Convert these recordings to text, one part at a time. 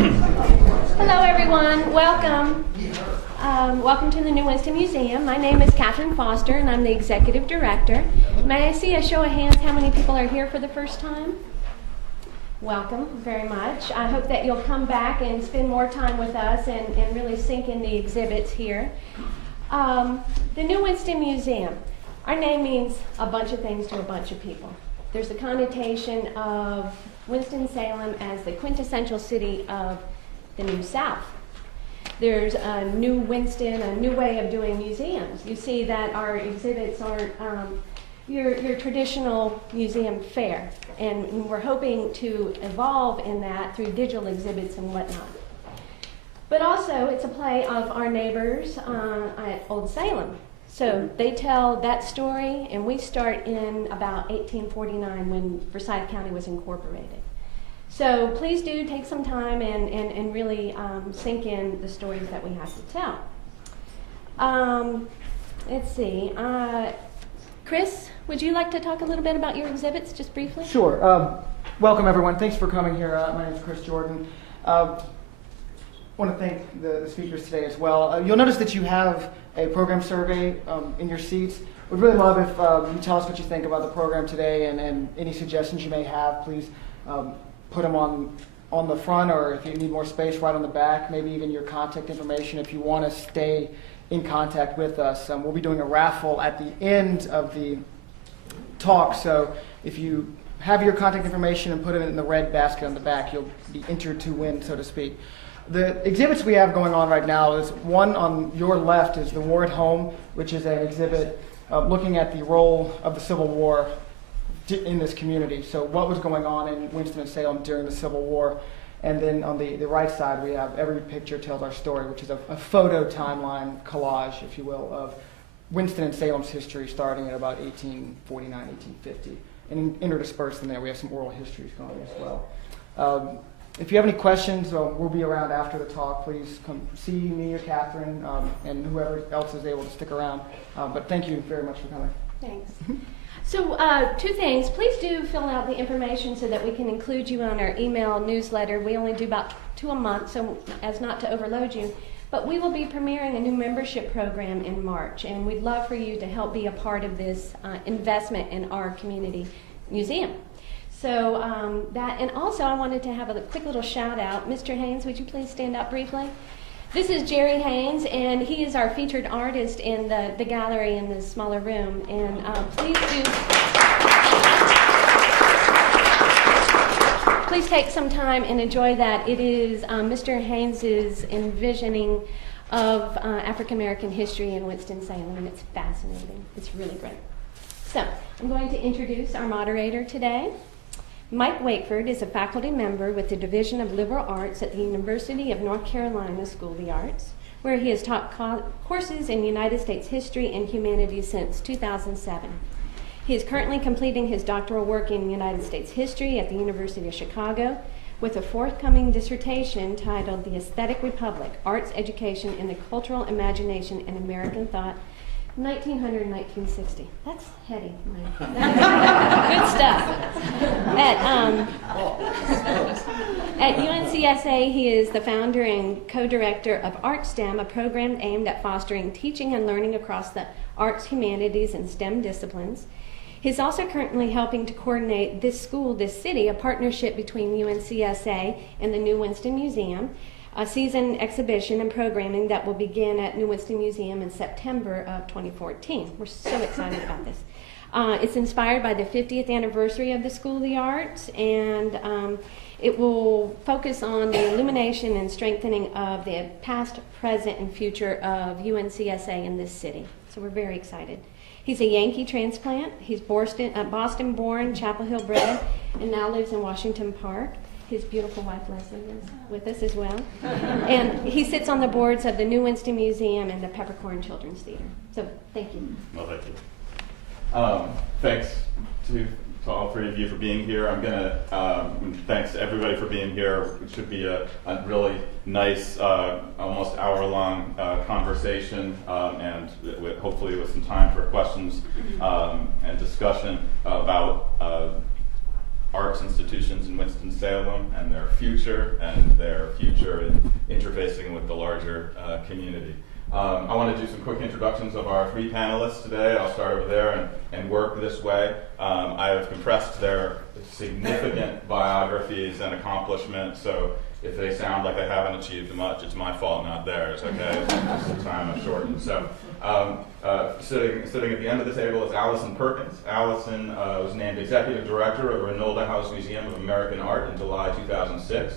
Hello everyone, welcome. Welcome to the New Winston Museum. My name is Catherine Foster and I'm the Executive Director. May I see a show of hands how many people are here for the first time? Welcome very much. I hope that you'll come back and spend more time with us and really sink in the exhibits here. The New Winston Museum. Our name means a bunch of things to a bunch of people. There's a connotation of Winston-Salem as the quintessential city of the New South. There's a new Winston, a new way of doing museums. You see that our exhibits aren't your traditional museum fare, and we're hoping to evolve in that through digital exhibits and whatnot. But also, it's a play of our neighbors at Old Salem. So they tell that story, and we start in about 1849 when Forsyth County was incorporated. So please do take some time and really sink in the stories that we have to tell. Let's see. Chris, would you like to talk a little bit about your exhibits, just briefly? Sure. Welcome, everyone. Thanks for coming here. My name is Chris Jordan. I want to thank the speakers today as well. You'll notice that you have a program survey in your seats. We'd really love if you tell us what you think about the program today, and any suggestions you may have. Please put them on the front, or if you need more space, right on the back, maybe even your contact information if you want to stay in contact with us. We'll be doing a raffle at the end of the talk, so if you have your contact information and put it in the red basket on the back, you'll be entered to win, so to speak. The exhibits we have going on right now is one on your left is the War at Home, which is an exhibit looking at the role of the Civil War in this community. So what was going on in Winston-Salem during the Civil War. And then on the right side, we have Every Picture Tells Our Story, which is a photo timeline collage, if you will, of Winston-Salem's history starting at about 1849, 1850. And interspersed in there, we have some oral histories going as well. If you have any questions, we'll be around after the talk. Please come see me or Catherine and whoever else is able to stick around. But thank you very much for coming. Thanks. So two things. Please do fill out the information so that we can include you on our email newsletter. We only do about 2 a month, so as not to overload you. But we will be premiering a new membership program in March, and we'd love for you to help be a part of this investment in our community museum. So and also I wanted to have a quick little shout out. Mr. Haynes, would you please stand up briefly? This is Jerry Haynes, and he is our featured artist in the gallery in the smaller room. And please take some time and enjoy that. It is Mr. Haynes' envisioning of African American history in Winston-Salem, and it's fascinating. It's really great. So I'm going to introduce our moderator today. Mike Wakeford is a faculty member with the Division of Liberal Arts at the University of North Carolina School of the Arts, where he has taught courses in United States history and humanities since 2007. He is currently completing his doctoral work in United States history at the University of Chicago with a forthcoming dissertation titled The Aesthetic Republic, Arts Education in the Cultural Imagination and American Thought, 1900-1960. That's heady. Good stuff. At UNCSA, he is the founder and co-director of ArtSTEM, a program aimed at fostering teaching and learning across the arts, humanities, and STEM disciplines. He's also currently helping to coordinate This School, This City, a partnership between UNCSA and the New Winston Museum, a season exhibition and programming that will begin at New Winston Museum in September of 2014. We're so excited about this. It's inspired by the 50th anniversary of the School of the Arts, and it will focus on the illumination and strengthening of the past, present, and future of UNCSA in this city. So we're very excited. He's a Yankee transplant. He's Boston-born, Chapel Hill bred, and now lives in Washington Park. His beautiful wife, Leslie, is with us as well. And he sits on the boards of the New Winston Museum and the Peppercorn Children's Theater. So, thank you. Well, thank you. Thanks to all three of you for being here. I'm going to, thanks to everybody for being here. It should be a really nice, almost hour-long conversation, and hopefully with some time for questions and discussion about arts institutions in Winston-Salem and their future in interfacing with the larger community. I want to do some quick introductions of our three panelists today. I'll start over there and work this way. I have compressed their significant biographies and accomplishments, so if they sound like I haven't achieved much, it's my fault, not theirs, okay? It's just the time I've shortened. So, sitting at the end of the table is Allison Perkins. Allison was named Executive Director of the Reynolds House Museum of American Art in July 2006.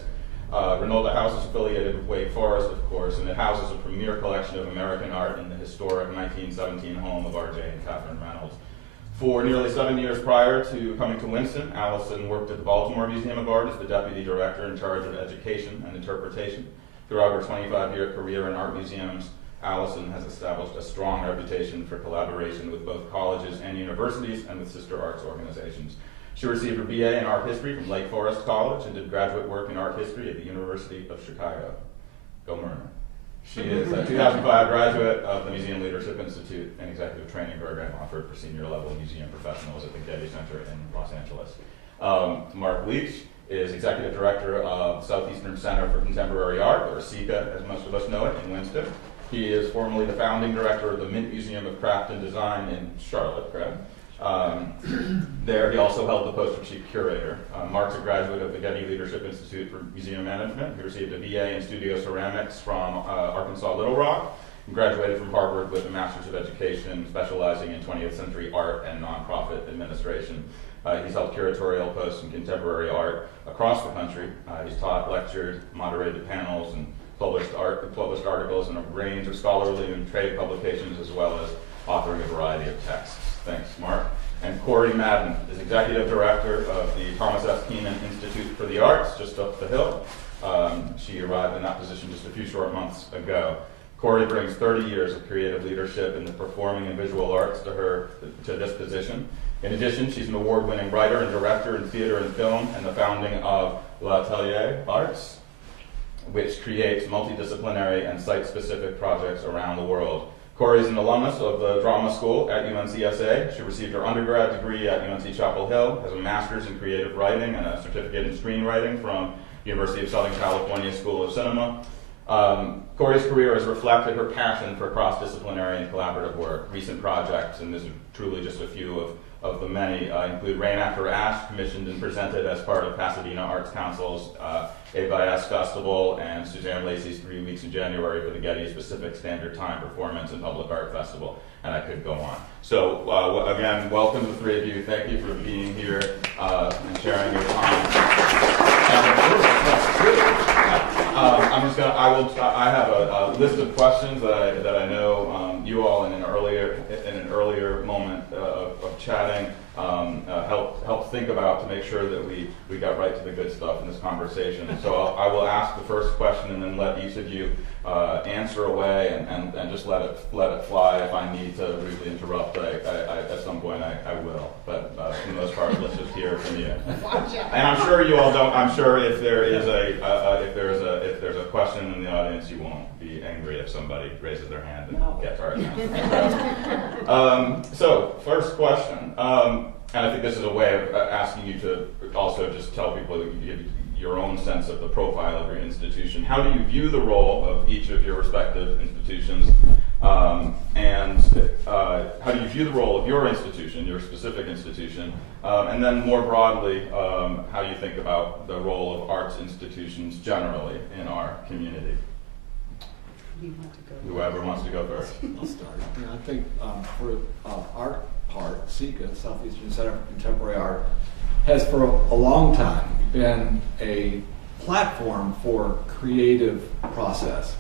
Reynolds House is affiliated with Wake Forest, of course, and it houses a premier collection of American art in the historic 1917 home of R.J. and Catherine Reynolds. For nearly 7 years prior to coming to Winston, Allison worked at the Baltimore Museum of Art as the Deputy Director in charge of education and interpretation. Throughout her 25-year career in art museums, Allison has established a strong reputation for collaboration with both colleges and universities and with sister arts organizations. She received her BA in art history from Lake Forest College and did graduate work in art history at the University of Chicago. Go Myrna. She is a 2005 graduate of the Museum Leadership Institute, an executive training program offered for senior level museum professionals at the Getty Center in Los Angeles. Mark Leach is executive director of Southeastern Center for Contemporary Art, or SECA, as most of us know it, in Winston. He is formerly the founding director of the Mint Museum of Craft and Design in Charlotte, correct? There he also held the post of chief curator. Mark's a graduate of the Getty Leadership Institute for Museum Management. He received a BA in studio ceramics from Arkansas Little Rock and graduated from Harvard with a Master's of Education specializing in 20th century art and nonprofit administration. He's held curatorial posts in contemporary art across the country. He's taught, lectured, moderated panels, and published articles in a range of scholarly and trade publications, as well as authoring a variety of texts. Thanks, Mark. And Corey Madden is Executive Director of the Thomas S. Kenan Institute for the Arts, just up the hill. She arrived in that position just a few short months ago. Corey brings 30 years of creative leadership in the performing and visual arts to this position. In addition, she's an award-winning writer and director in theater and film, and the founding of L'Atelier Arts, which creates multidisciplinary and site-specific projects around the world. Corey is an alumnus of the drama school at UNCSA. She received her undergrad degree at UNC Chapel Hill, has a master's in creative writing and a certificate in screenwriting from University of Southern California School of Cinema. Corey's career has reflected her passion for cross-disciplinary and collaborative work. Recent projects, and this is truly just a few of the many, include Rain After Ash, commissioned and presented as part of Pasadena Arts Council's A by S Festival, and Suzanne Lacey's 3 Weeks in January for the Getty Pacific Standard Time Performance and Public Art Festival, and I could go on. So again, welcome the three of you. Thank you for being here and sharing your time. I have a list of questions that I know you all in an earlier moment of chatting help think about to make sure that we got right to the good stuff in this conversation. So I will ask the first question and then let each of you answer away and just let it fly. If I need to briefly interrupt, at some point I will. But for the most part, let's just hear from you. And I'm sure you all don't. I'm sure if there's a question in the audience, you won't be angry if somebody raises their hand and gets our attention. So first question, and I think this is a way of asking you to also just tell people your own sense of the profile of your institution. How do you view the role of each of your respective institutions? And how do you view the role of your institution, your specific institution? And then more broadly, how you think about the role of arts institutions generally in our community? Whoever wants to go first. I'll start. I think for art part, SECA, Southeastern Center for Contemporary Art, has for a long time been a platform for creative process.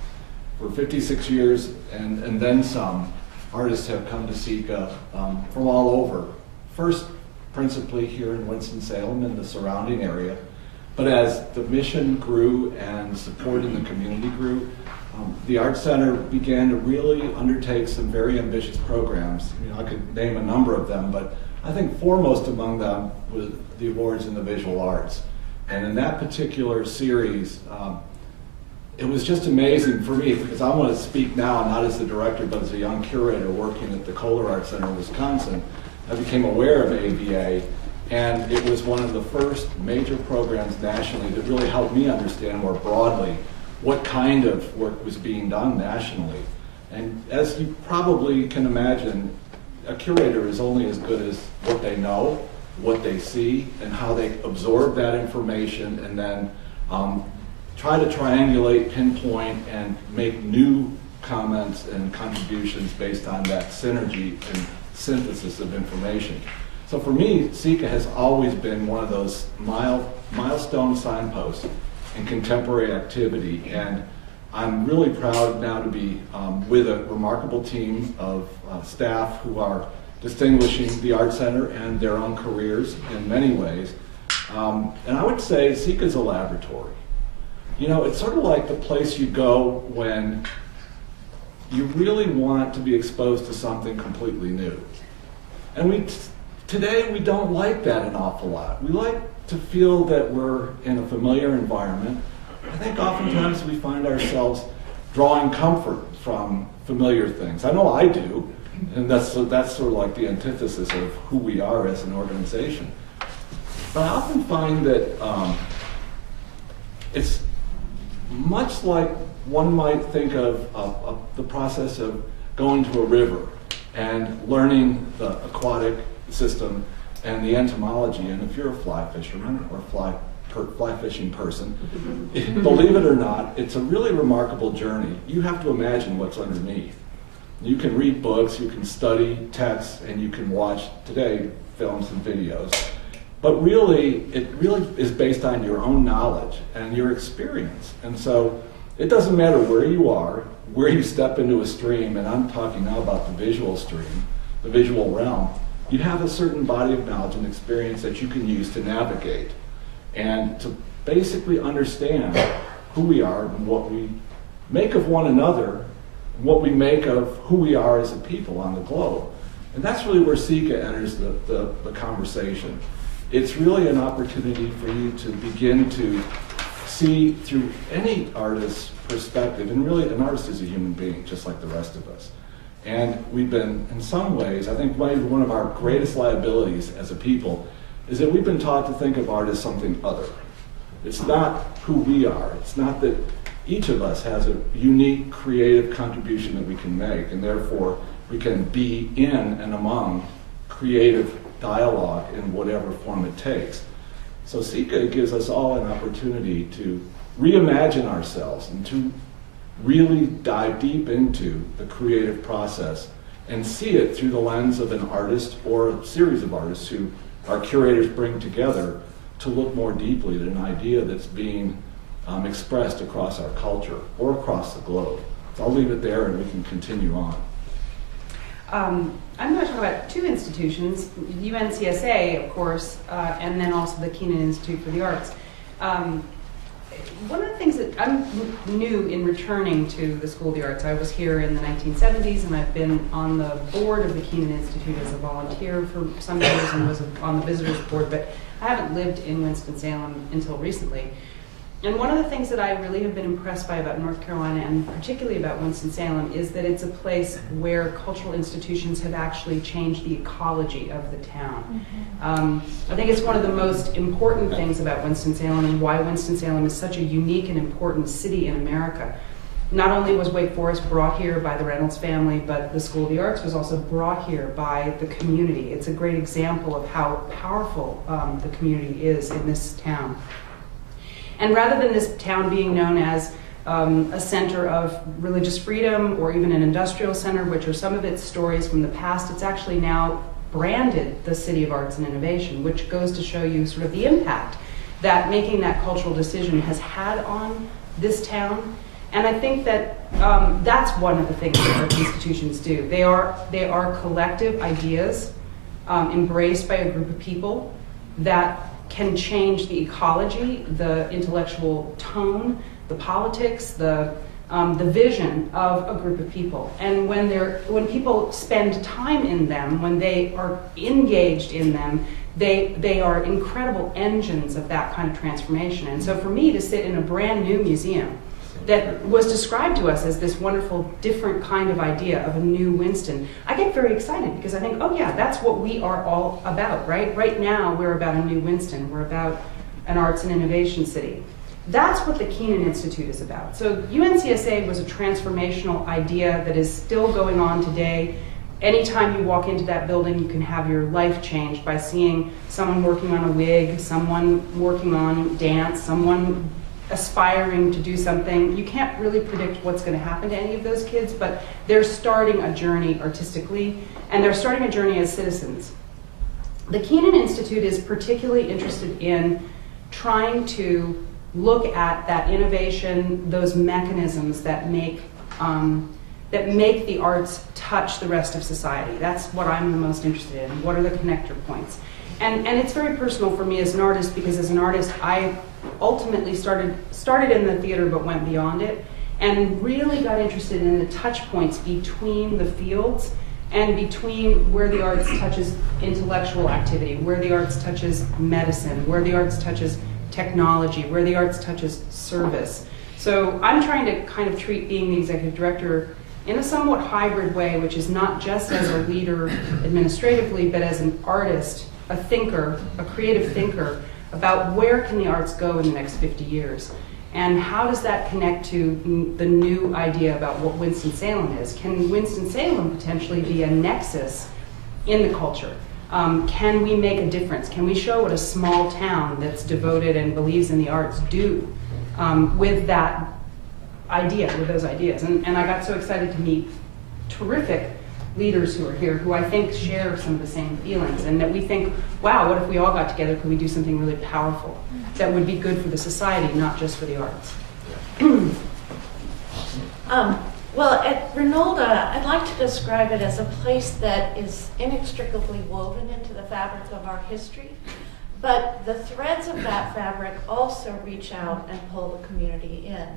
For 56 years and then some, artists have come to SECA from all over. First, principally here in Winston-Salem and the surrounding area. But as the mission grew and support in the community grew, the Art Center began to really undertake some very ambitious programs. I could name a number of them, but I think foremost among them was the awards in the visual arts. And in that particular series, it was just amazing for me, because I want to speak now not as the director, but as a young curator working at the Kohler Art Center in Wisconsin. I became aware of AVA And it was one of the first major programs nationally that really helped me understand more broadly what kind of work was being done nationally. And as you probably can imagine, a curator is only as good as what they know, what they see, and how they absorb that information, and then try to triangulate, pinpoint, and make new comments and contributions based on that synergy and synthesis of information. So for me, SECA has always been one of those milestone signposts in contemporary activity, and I'm really proud now to be with a remarkable team of staff who are distinguishing the Art Center and their own careers in many ways. And I would say SECA is a laboratory. You know, it's sort of like the place you go when you really want to be exposed to something completely new. And today we don't like that an awful lot. We like to feel that we're in a familiar environment. I think oftentimes we find ourselves drawing comfort from familiar things. I know I do, and that's sort of like the antithesis of who we are as an organization. But I often find that it's much like one might think of the process of going to a river and learning the aquatic system and the entomology. And if you're a fly fisherman or fly fishing person, believe it or not, it's a really remarkable journey. You have to imagine what's underneath. You can read books, you can study texts, and you can watch, today, films and videos. But really, it really is based on your own knowledge and your experience. And so it doesn't matter where you are, where you step into a stream, and I'm talking now about the visual stream, the visual realm, you have a certain body of knowledge and experience that you can use to navigate and to basically understand who we are and what we make of one another, and what we make of who we are as a people on the globe. And that's really where SECA enters the conversation. It's really an opportunity for you to begin to see through any artist's perspective, and really an artist is a human being, just like the rest of us. And we've been, in some ways, I think one of our greatest liabilities as a people is that we've been taught to think of art as something other. It's not who we are. It's not that each of us has a unique creative contribution that we can make, and therefore we can be in and among creative dialogue in whatever form it takes. So SECA gives us all an opportunity to reimagine ourselves and to really dive deep into the creative process and see it through the lens of an artist or a series of artists who our curators bring together to look more deeply at an idea that's being expressed across our culture or across the globe. So I'll leave it there and we can continue on. I'm going to talk about two institutions, UNCSA, of course, and then also the Kenan Institute for the Arts. One of the things that I'm new in returning to the School of the Arts, I was here in the 1970s, and I've been on the board of the Kenan Institute as a volunteer for some years and was on the visitors board, but I haven't lived in Winston-Salem until recently. And one of the things that I really have been impressed by about North Carolina, and particularly about Winston-Salem, is that it's a place where cultural institutions have actually changed the ecology of the town. I think it's one of the most important things about Winston-Salem and why Winston-Salem is such a unique and important city in America. Not only was Wake Forest brought here by the Reynolds family, but the School of the Arts was also brought here by the community. It's a great example of how powerful the community is in this town. And rather than this town being known as a center of religious freedom or even an industrial center, which are some of its stories from the past, it's actually now branded the City of Arts and Innovation, which goes to show you sort of the impact that making that cultural decision has had on this town. And I think that that's one of the things that our institutions do. They are collective ideas embraced by a group of people that can change the ecology, the intellectual tone, the politics, the vision of a group of people. And when people spend time in them, when they are engaged in them, they are incredible engines of that kind of transformation. And so for me to sit in a brand new museum that was described to us as this wonderful, different kind of idea of a new Winston, I get very excited because I think, oh yeah, that's what we are all about, right? Right now, we're about a new Winston. We're about an arts and innovation city. That's what the Kenan Institute is about. So UNCSA was a transformational idea that is still going on today. Anytime you walk into that building, you can have your life changed by seeing someone working on a wig, someone working on dance, someone aspiring to do something. You can't really predict what's going to happen to any of those kids, but they're starting a journey artistically, and they're starting a journey as citizens. The Kenan Institute is particularly interested in trying to look at that innovation, those mechanisms that make the arts touch the rest of society. That's what I'm the most interested in. What are the connector points? And it's very personal for me as an artist, because as an artist, I ultimately started in the theater but went beyond it, and really got interested in the touch points between the fields and between where the arts touches intellectual activity, where the arts touches medicine, where the arts touches technology, where the arts touches service. So I'm trying to kind of treat being the executive director in a somewhat hybrid way, which is not just as a leader administratively, but as an artist, a thinker, a creative thinker, about where can the arts go in the next 50 years? And how does that connect to the new idea about what Winston-Salem is? Can Winston-Salem potentially be a nexus in the culture? Can we make a difference? Can we show what a small town that's devoted and believes in the arts do with that idea, with those ideas? And I got so excited to meet terrific leaders who are here, who I think share some of the same feelings, and that we think, wow, what if we all got together? Could we do something really powerful that would be good for the society, not just for the arts? Well, at Reynolda, I'd like to describe it as a place that is inextricably woven into the fabric of our history, but the threads of that fabric also reach out and pull the community in.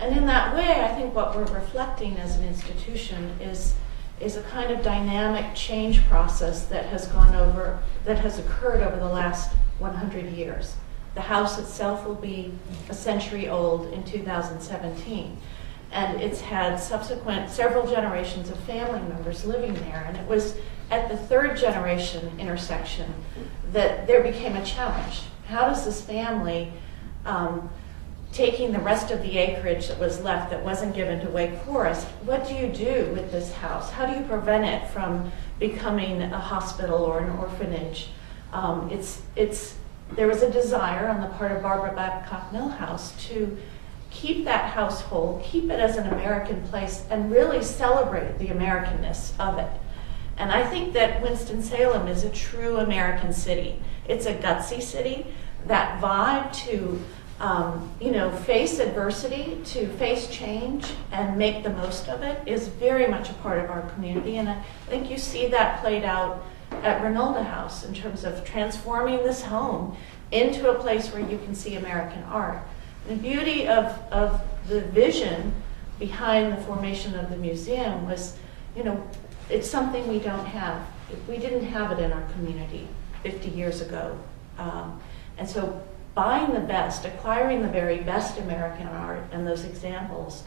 And in that way, I think what we're reflecting as an institution is a kind of dynamic change process that has occurred over the last 100 years. The house itself will be a century old in 2017. And it's had subsequent several generations of family members living there. And it was at the third generation intersection that there became a challenge. How does this family, taking the rest of the acreage that was left that wasn't given to Wake Forest, what do you do with this house? How do you prevent it from becoming a hospital or an orphanage? There was a desire on the part of Barbara Babcock Millhouse to keep that house whole, keep it as an American place, and really celebrate the Americanness of it. And I think that Winston-Salem is a true American city. It's a gutsy city. That vibe to face adversity, to face change and make the most of it is very much a part of our community. And I think you see that played out at Reynolds House in terms of transforming this home into a place where you can see American art. The beauty of the vision behind the formation of the museum was, it's something we don't have. We didn't have it in our community 50 years ago. And so buying the best, acquiring the very best American art and those examples,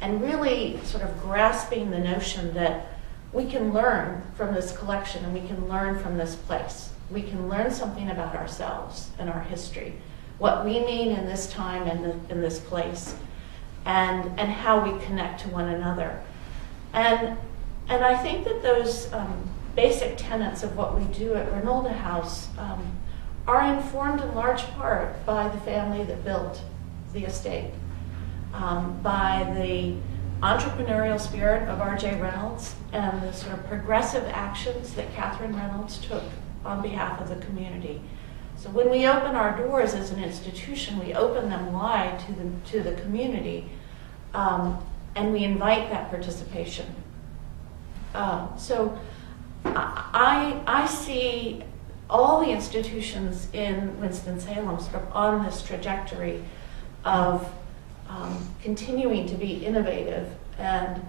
and really sort of grasping the notion that we can learn from this collection and we can learn from this place. We can learn something about ourselves and our history, what we mean in this time and in this place, and how we connect to one another. And I think that those basic tenets of what we do at Reynolds House are informed in large part by the family that built the estate, by the entrepreneurial spirit of R.J. Reynolds and the sort of progressive actions that Catherine Reynolds took on behalf of the community. So when we open our doors as an institution, we open them wide to the community, and we invite that participation. So I see all the institutions in Winston-Salem sort of on this trajectory of continuing to be innovative and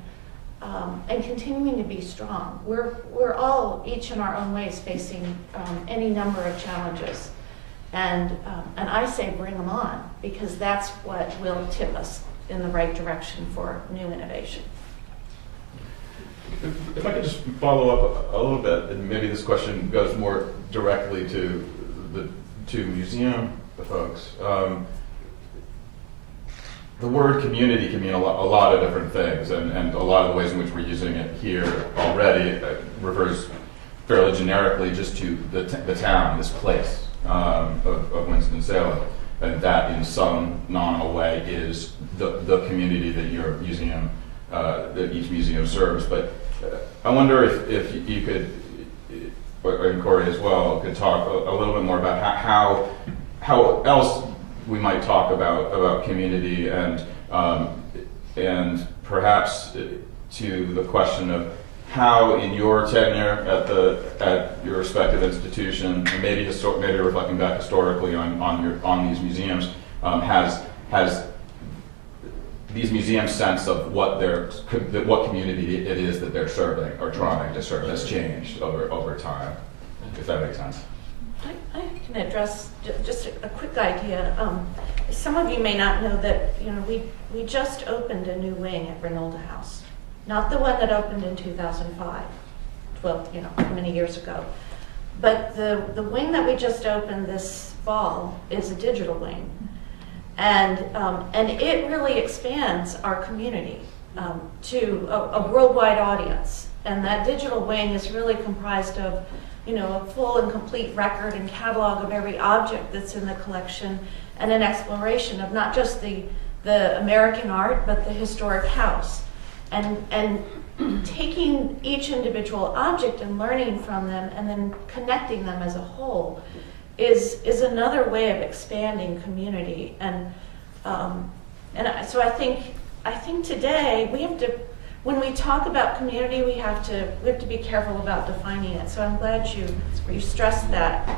continuing to be strong. We're all, each in our own ways, facing any number of challenges. And I say bring them on, because that's what will tip us in the right direction for new innovation. If I could just follow up a little bit, and maybe this question goes more directly to the two museum folks. The word community can mean a lot of different things, and a lot of the ways in which we're using it here already refers fairly generically just to the town, this place of Winston-Salem, and that in some nominal way is the community that your museum, that each museum serves. But I wonder if you could, and Corey as well, could talk a little bit more about how else we might talk about community, and perhaps to the question of how, in your tenure at your respective institution, and maybe reflecting back historically on these museums, has these museums' sense of what community it is that they're serving or trying to serve has changed over time, if that makes sense. I can address just a quick idea. Some of you may not know that we just opened a new wing at Reynolds House, not the one that opened in 2005, many years ago, but the wing that we just opened this fall is a digital wing, and it really expands our community to a worldwide audience. And that digital wing is really comprised of a full and complete record and catalog of every object that's in the collection, and an exploration of not just the American art, but the historic house. And taking each individual object and learning from them and then connecting them as a whole is another way of expanding community. So I think today we have to, when we talk about community, we have to be careful about defining it. So I'm glad you stressed that.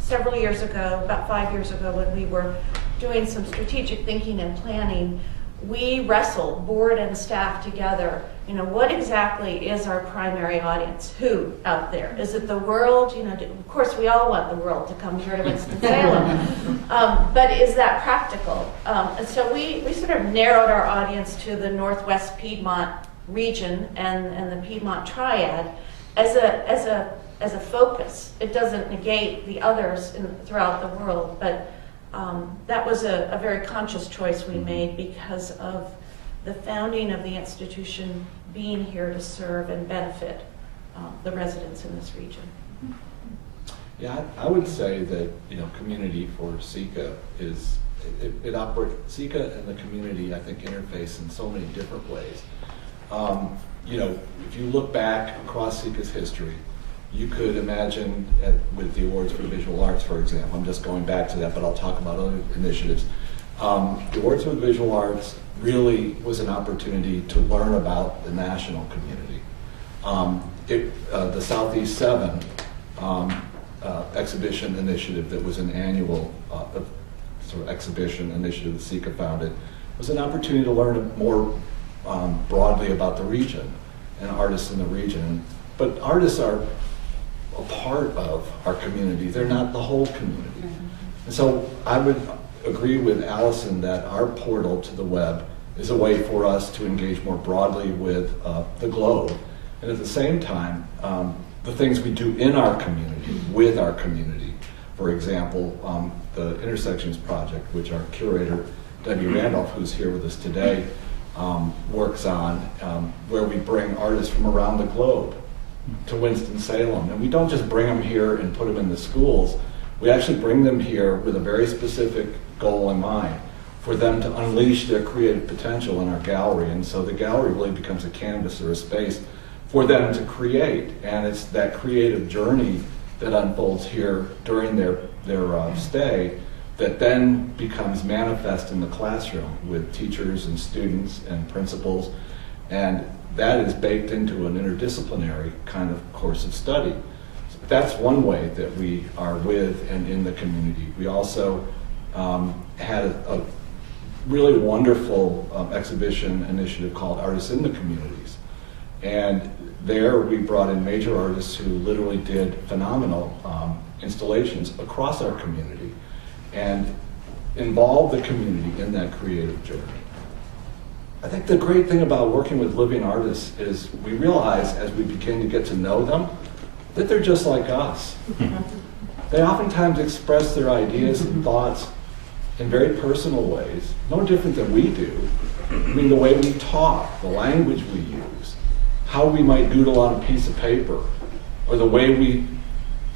Several years ago, about 5 years ago, when we were doing some strategic thinking and planning, we wrestled, board and staff together, what exactly is our primary audience? Who out there? Is it the world? Of course we all want the world to come here to Winston-Salem, but is that practical? And so we sort of narrowed our audience to the Northwest Piedmont region and the Piedmont Triad as a focus. It doesn't negate the others throughout the world, but that was a very conscious choice we made because of the founding of the institution being here to serve and benefit the residents in this region. Yeah, I would say that community for SECA is it operates. SECA and the community, I think, interface in so many different ways. If you look back across SECA's history, you could imagine with the Awards for Visual Arts, for example, I'm just going back to that, but I'll talk about other initiatives. The Awards for Visual Arts really was an opportunity to learn about the national community. The Southeast 7 exhibition initiative, that was an annual sort of exhibition initiative that SECA founded, was an opportunity to learn more broadly about the region and artists in the region. But artists are a part of our community. They're not the whole community. And so I would agree with Allison that our portal to the web is a way for us to engage more broadly with the globe. And at the same time, the things we do in our community, with our community. For example, the Intersections Project, which our curator, Debbie Randolph, who's here with us today, works on, where we bring artists from around the globe to Winston-Salem. And we don't just bring them here and put them in the schools. We actually bring them here with a very specific goal in mind, for them to unleash their creative potential in our gallery. And so the gallery really becomes a canvas or a space for them to create. And it's that creative journey that unfolds here during their stay that then becomes manifest in the classroom with teachers and students and principals. And that is baked into an interdisciplinary kind of course of study. So that's one way that we are with and in the community. We also had a really wonderful exhibition initiative called Artists in the Communities. And there we brought in major artists who literally did phenomenal installations across our community and involved the community in that creative journey. I think the great thing about working with living artists is we realize as we begin to get to know them that they're just like us. They oftentimes express their ideas and thoughts in very personal ways, no different than we do. I mean, the way we talk, the language we use, how we might doodle on a piece of paper, or the way we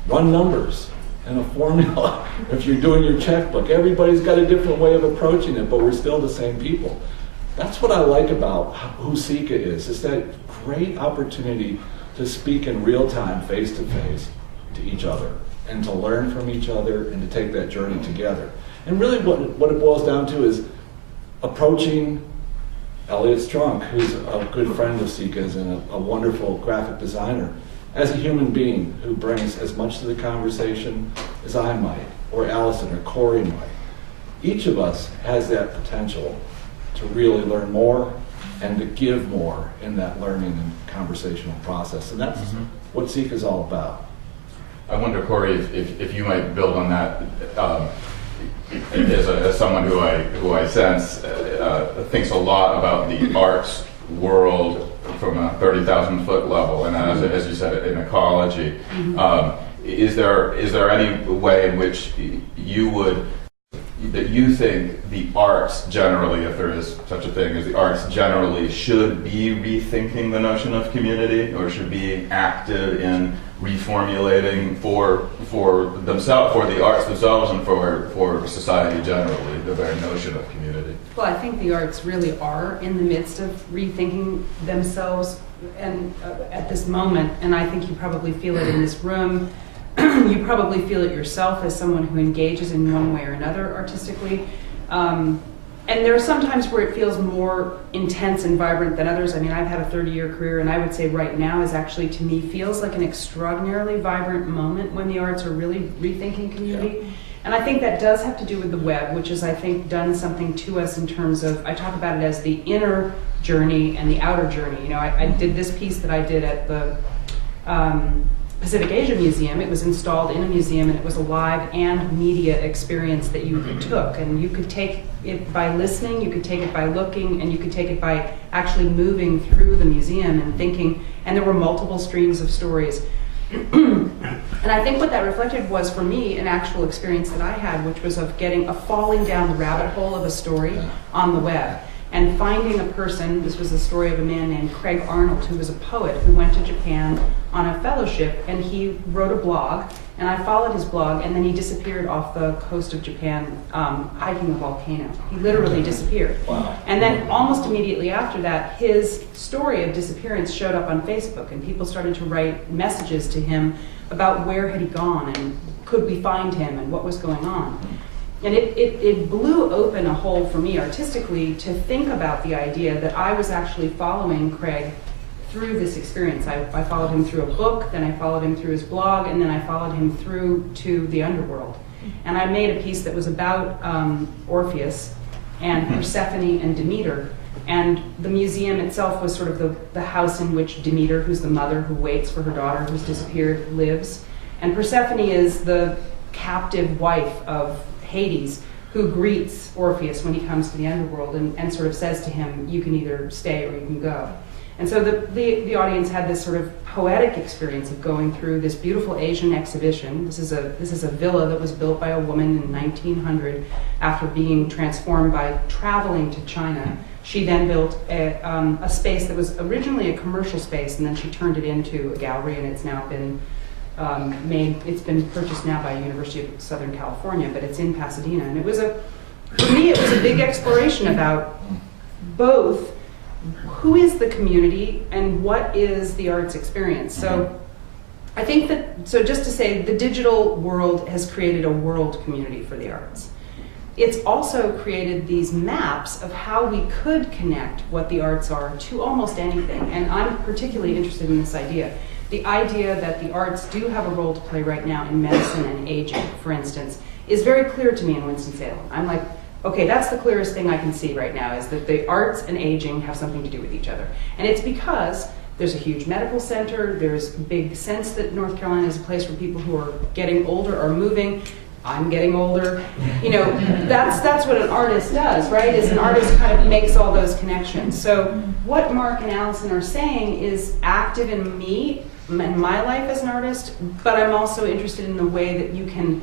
run numbers in a formula. If you're doing your checkbook, everybody's got a different way of approaching it, but we're still the same people. That's what I like about who Sika is. It's that great opportunity to speak in real time, face to face, to each other, and to learn from each other, and to take that journey together. And really what it boils down to is approaching Elliot Strunk, who's a good friend of Sika's and a wonderful graphic designer, as a human being who brings as much to the conversation as I might, or Allison or Corey might. Each of us has that potential to really learn more and to give more in that learning and conversational process. And that's what Sika is all about. I wonder, Corey, if you might build on that. As someone who I sense thinks a lot about the arts world from a 30,000 foot level, and as you said, in ecology, is there any way in which you think the arts generally, if there is such a thing as the arts generally, should be rethinking the notion of community, or should be active in reformulating for themselves, for the arts themselves, and for society generally, the very notion of community? Well, I think the arts really are in the midst of rethinking themselves, and at this moment, and I think you probably feel it in this room. You probably feel it yourself as someone who engages in one way or another artistically. And there are some times where it feels more intense and vibrant than others. I mean, I've had a 30-year career, and I would say right now is actually, to me, feels like an extraordinarily vibrant moment when the arts are really rethinking community. Yeah. And I think that does have to do with the web, which has, I think, done something to us in terms of, I talk about it as the inner journey and the outer journey. You know, I did this piece that I did at the Pacific Asia Museum. It was installed in a museum, and it was a live and media experience that you took. And you could take it by listening, you could take it by looking, and you could take it by actually moving through the museum and thinking. And there were multiple streams of stories. And I think what that reflected was, for me, an actual experience that I had, which was of falling down the rabbit hole of a story on the web. And finding a person, this was the story of a man named Craig Arnold, who was a poet who went to Japan on a fellowship, and he wrote a blog, and I followed his blog, and then he disappeared off the coast of Japan hiking a volcano. He literally disappeared. Wow. And then almost immediately after that, his story of disappearance showed up on Facebook, and people started to write messages to him about where had he gone, and could we find him, and what was going on. And it blew open a hole for me artistically to think about the idea that I was actually following Craig through this experience. I followed him through a book, then I followed him through his blog, and then I followed him through to the underworld. And I made a piece that was about Orpheus and Persephone and Demeter. And the museum itself was sort of the house in which Demeter, who's the mother who waits for her daughter who's disappeared, lives. And Persephone is the captive wife of Hades, who greets Orpheus when he comes to the underworld and sort of says to him, you can either stay or you can go. And so the audience had this sort of poetic experience of going through this beautiful Asian exhibition. This is a villa that was built by a woman in 1900 after being transformed by traveling to China. She then built a space that was originally a commercial space, and then she turned it into a gallery, and it's now been it's been purchased now by University of Southern California, but it's in Pasadena. And for me, it was a big exploration about both who is the community and what is the arts experience. So I think just to say, the digital world has created a world community for the arts. It's also created these maps of how we could connect what the arts are to almost anything. And I'm particularly interested in this idea. The idea that the arts do have a role to play right now in medicine and aging, for instance, is very clear to me in Winston-Salem. I'm like, okay, that's the clearest thing I can see right now, is that the arts and aging have something to do with each other. And it's because there's a huge medical center, there's a big sense that North Carolina is a place where people who are getting older are moving. I'm getting older. You know, that's what an artist does, right? Is an artist kind of makes all those connections. So what Mark and Allison are saying is active in me, in my life as an artist, but I'm also interested in the way that you can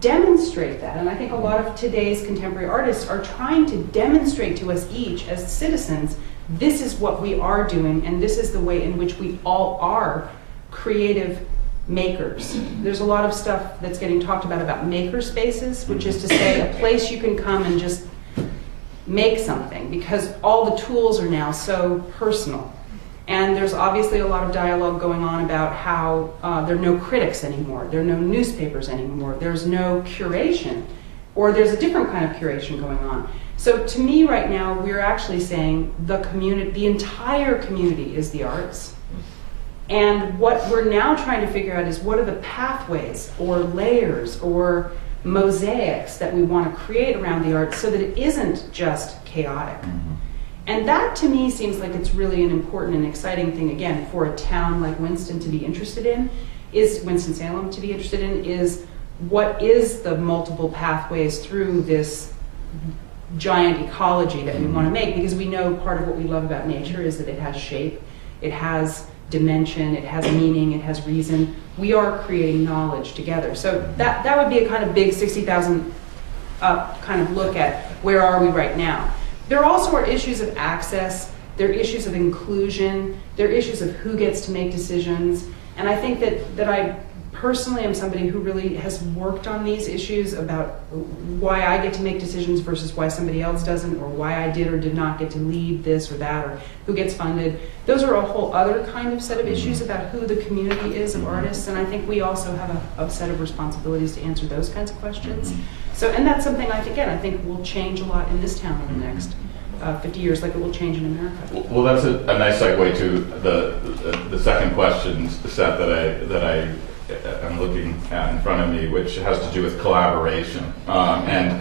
demonstrate that. And I think a lot of today's contemporary artists are trying to demonstrate to us each as citizens, this is what we are doing, and this is the way in which we all are creative makers. There's a lot of stuff that's getting talked about maker spaces, which is to say a place you can come and just make something, because all the tools are now so personal. And there's obviously a lot of dialogue going on about how there are no critics anymore, there are no newspapers anymore, there's no curation, or there's a different kind of curation going on. So to me right now, we're actually saying the community, the entire community is the arts. And what we're now trying to figure out is what are the pathways or layers or mosaics that we want to create around the arts so that it isn't just chaotic. And that to me seems like it's really an important and exciting thing, again, for a town like Winston to be interested in, is Winston-Salem to be interested in, is what is the multiple pathways through this giant ecology that we want to make, because we know part of what we love about nature is that it has shape, it has dimension, it has meaning, it has reason. We are creating knowledge together. So that would be a kind of big 60,000 kind of look at where are we right now. There also are issues of access, there are issues of inclusion, there are issues of who gets to make decisions, and I think that I personally am somebody who really has worked on these issues about why I get to make decisions versus why somebody else doesn't, or why I did or did not get to lead this or that, or who gets funded. Those are a whole other kind of set of issues about who the community is of artists, and I think we also have a set of responsibilities to answer those kinds of questions. So, and that's something I think will change a lot in this town over the next 50 years, like it will change in America. Well, that's a nice segue to the second question set that I'm looking at in front of me, which has to do with collaboration. In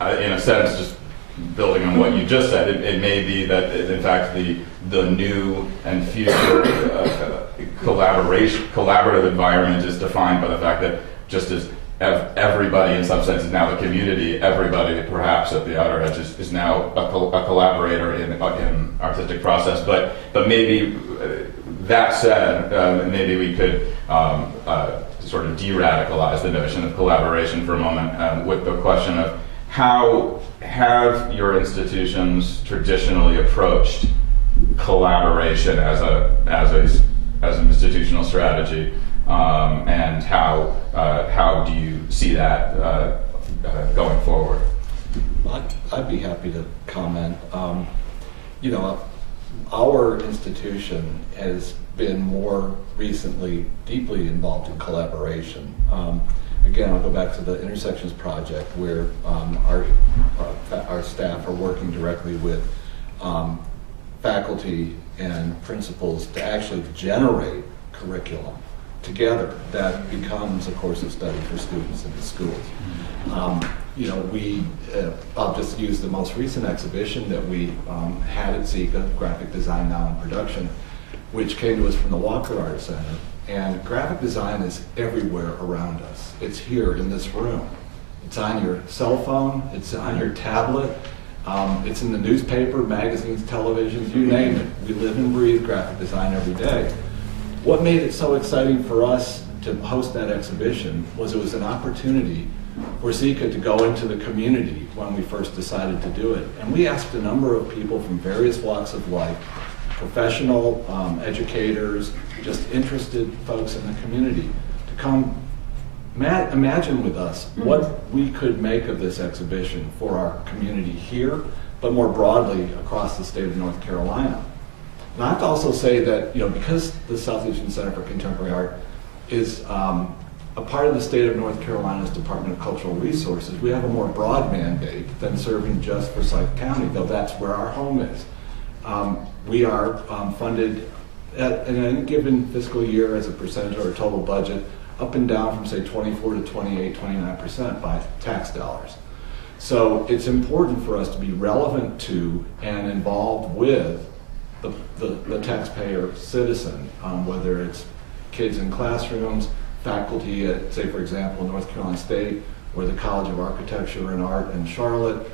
a sense, just building on what you just said, it may be that, in fact, the new and future collaborative environment is defined by the fact that just as everybody, in some sense, is now the community, everybody, perhaps at the outer edge, is now a collaborator in artistic process. But maybe that said, maybe we could sort of de-radicalize the notion of collaboration for a moment with the question of how have your institutions traditionally approached collaboration as an institutional strategy, and how do you see that going forward? I'd be happy to comment. You know, our institution has been more recently deeply involved in collaboration. Again, I'll go back to the Intersections Project, where our staff are working directly with faculty and principals to actually generate curriculum together that becomes a course of study for students in the schools. You know, I'll just use the most recent exhibition that we had at Zika, Graphic Design Now in Production, which came to us from the Walker Art Center. And graphic design is everywhere around us. It's here in this room. It's on your cell phone, it's on your tablet, it's in the newspaper, magazines, televisions, you name it. We live and breathe graphic design every day. What made it so exciting for us to host that exhibition was it was an opportunity for Zika to go into the community when we first decided to do it. And we asked a number of people from various walks of life, professional, educators, just interested folks in the community, to come imagine with us what we could make of this exhibition for our community here, but more broadly across the state of North Carolina. And I have to also say that, you know, because the Southeastern Center for Contemporary Art is a part of the state of North Carolina's Department of Cultural Resources, we have a more broad mandate than serving just Forsyth County, though that's where our home is. We are funded in any given fiscal year as a percentage of our total budget up and down from, say, 24 to 28, 29% by tax dollars. So it's important for us to be relevant to and involved with the taxpayer citizen, whether it's kids in classrooms, faculty at, say, for example, North Carolina State, or the College of Architecture and Art in Charlotte,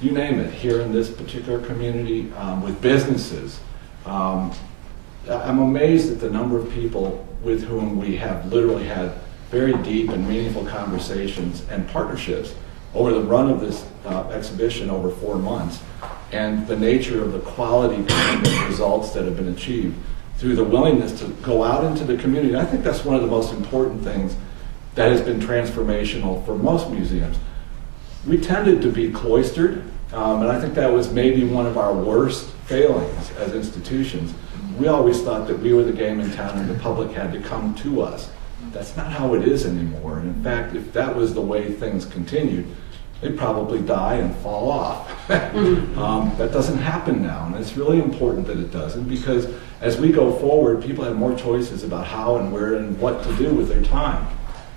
you name it, here in this particular community, with businesses. I'm amazed at the number of people with whom we have literally had very deep and meaningful conversations and partnerships over the run of this exhibition over 4 months, and the nature of the quality kind of results that have been achieved through the willingness to go out into the community. I think that's one of the most important things that has been transformational for most museums. We tended to be cloistered, and I think that was maybe one of our worst failings as institutions. We always thought that we were the game in town and the public had to come to us. That's not how it is anymore. And in fact, if that was the way things continued, they'd probably die and fall off. That doesn't happen now, and it's really important that it doesn't, because as we go forward, people have more choices about how and where and what to do with their time.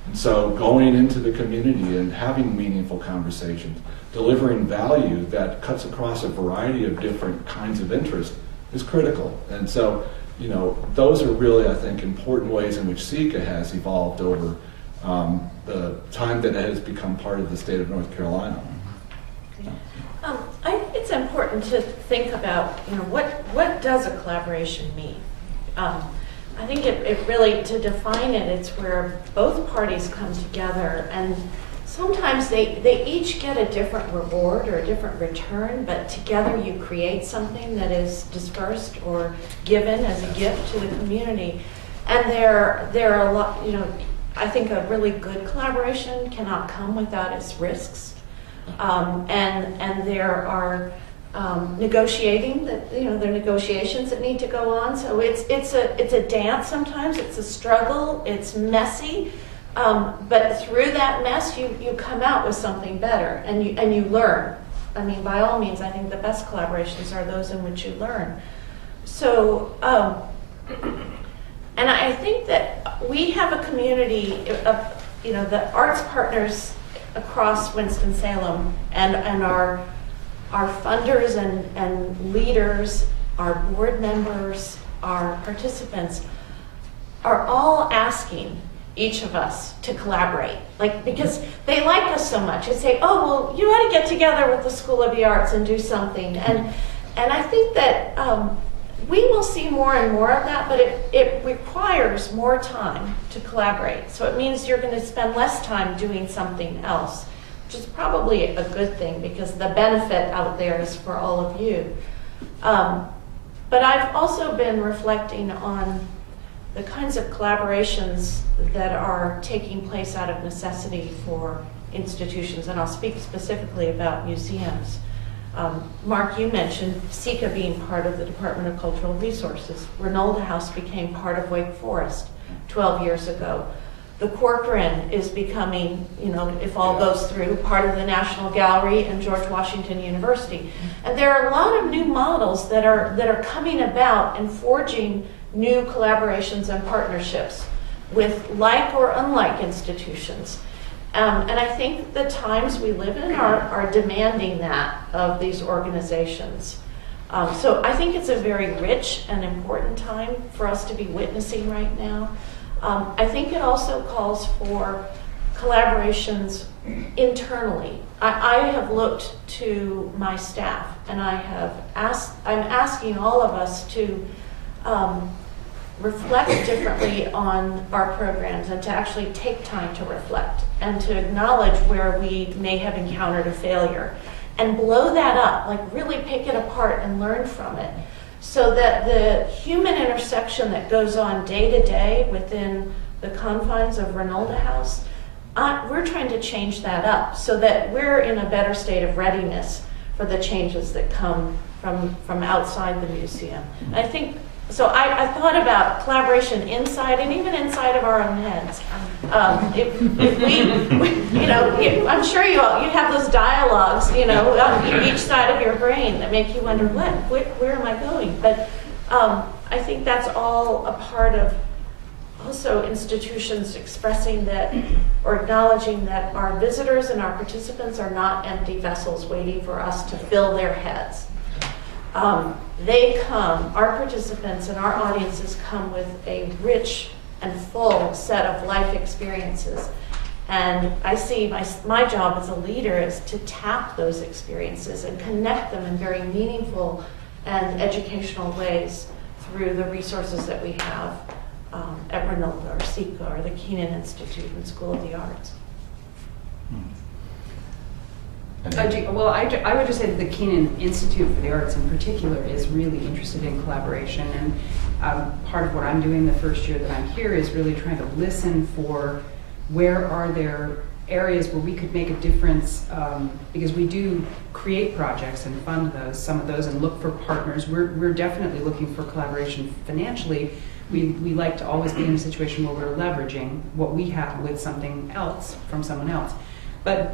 And so going into the community and having meaningful conversations, delivering value that cuts across a variety of different kinds of interest is critical. And so, you know, those are really, I think, important ways in which SECA has evolved over the time that it has become part of the state of North Carolina. I think it's important to think about, you know, what does a collaboration mean? I think it really, to define it, it's where both parties come together, and sometimes they each get a different reward or a different return, but together you create something that is dispersed or given as a gift to the community. And there are a lot, you know, I think a really good collaboration cannot come without its risks. And there are negotiating that, you know, there are negotiations that need to go on. So it's a dance sometimes, it's a struggle, it's messy. But through that mess, you come out with something better, and you learn. I mean, by all means, I think the best collaborations are those in which you learn. So, and I think that we have a community of, you know, the arts partners across Winston-Salem, and our funders and leaders, our board members, our participants, are all asking each of us to collaborate, like, because they like us so much. They say, oh, well, you ought to get together with the School of the Arts and do something. And I think that we will see more and more of that, but it requires more time to collaborate. So it means you're going to spend less time doing something else, which is probably a good thing, because the benefit out there is for all of you. But I've also been reflecting on the kinds of collaborations that are taking place out of necessity for institutions, and I'll speak specifically about museums. Mark, you mentioned SECA being part of the Department of Cultural Resources. Reynolds House became part of Wake Forest 12 years ago. The Corcoran is becoming, you know, if all goes through, part of the National Gallery and George Washington University. And there are a lot of new models that are coming about and forging new collaborations and partnerships with like or unlike institutions. And I think the times we live in are demanding that of these organizations. So I think it's a very rich and important time for us to be witnessing right now. I think it also calls for collaborations internally. I have looked to my staff, and I'm asking all of us to reflect differently on our programs, and to actually take time to reflect and to acknowledge where we may have encountered a failure and blow that up, like really pick it apart and learn from it, so that the human intersection that goes on day to day within the confines of Reynolds House, we're trying to change that up so that we're in a better state of readiness for the changes that come from outside the museum. And I think, so I thought about collaboration inside and even inside of our own heads. If we, you know, I'm sure you have those dialogues, you know, on each side of your brain that make you wonder, where am I going? But I think that's all a part of also institutions expressing that, or acknowledging that our visitors and our participants are not empty vessels waiting for us to fill their heads. They come, our participants and our audiences come with a rich and full set of life experiences. And I see my job as a leader is to tap those experiences and connect them in very meaningful and educational ways through the resources that we have at Reynolds or SICA or the Kenan Institute and School of the Arts. I would just say that the Kenan Institute for the Arts in particular is really interested in collaboration, and part of what I'm doing the first year that I'm here is really trying to listen for where are there areas where we could make a difference, because we do create projects and fund some of those, and look for partners. We're definitely looking for collaboration financially. We like to always be in a situation where we're leveraging what we have with something else from someone else. But